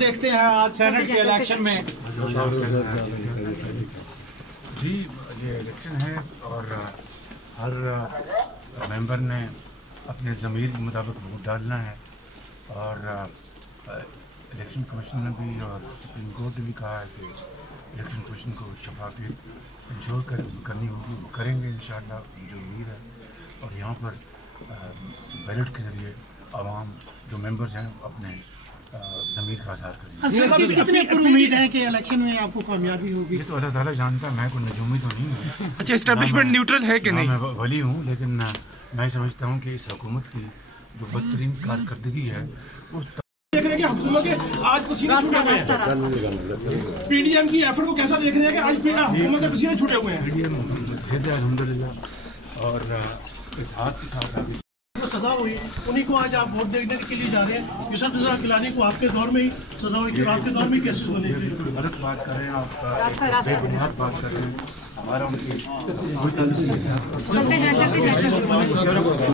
دیکھتے ہیں آج سینٹ کے الیکشن میں جی یہ الیکشن ہے اور ہر ممبر نے اپنے ضمیر کے مطابق ووٹ ڈالنا ہے اور الیکشن کمیشن نے بھی اور سپریم کورٹ نے بھی کہا ہے کہ الیکشن کمیشن کو شفافیت انشور کرنی ہوگی، وہ کریں گے انشاءاللہ، مجھے امید ہے۔ اور یہاں پر بیلٹ کے ذریعے عوام جو ممبرز ہیں اپنے ضمیر کا اظہار کریں گے۔ کتنے پر امید ہیں کہ الیکشن میں آپ کو کامیابی ہوگی؟ یہ تو اللہ تعالیٰ جانتا ہے، میں کوئی نجومی تو نہیں ہوں۔ اچھا، اسٹیبلشمنٹ نیوٹرل ہے کہ نہیں؟ میں ولی ہوں، لیکن میں سمجھتا ہوں کہ اس حکومت کی جو بدترین کارکردگی ہے اس دیکھ رہے ہیں کہ حکومت کے آج پسینے چھوٹے ہوئے ہیں، پی ڈی ایم کی ایفرٹ کو کیسا دیکھ رہے ہیں کہ آج حکومت کے پسینے چھوٹے ہوئے ہیں؟ پی ڈی ایم الحمدللہ اور اتحاد کے ساتھ آگے سزا ہوئی، انہیں کو آج آپ ووٹ دینے کے لیے جا رہے ہیں۔ یوسف رضا گیلانی کو آپ کے دور میں ہی سزا ہوئی تھی، آپ کے دور میں کیسز بنے تھے؟ غلط بات کر رہے ہیں آپ، بے بنیاد بات کر رہے ہیں، ہمارا ان کی کوئی تعلق نہیں ہے۔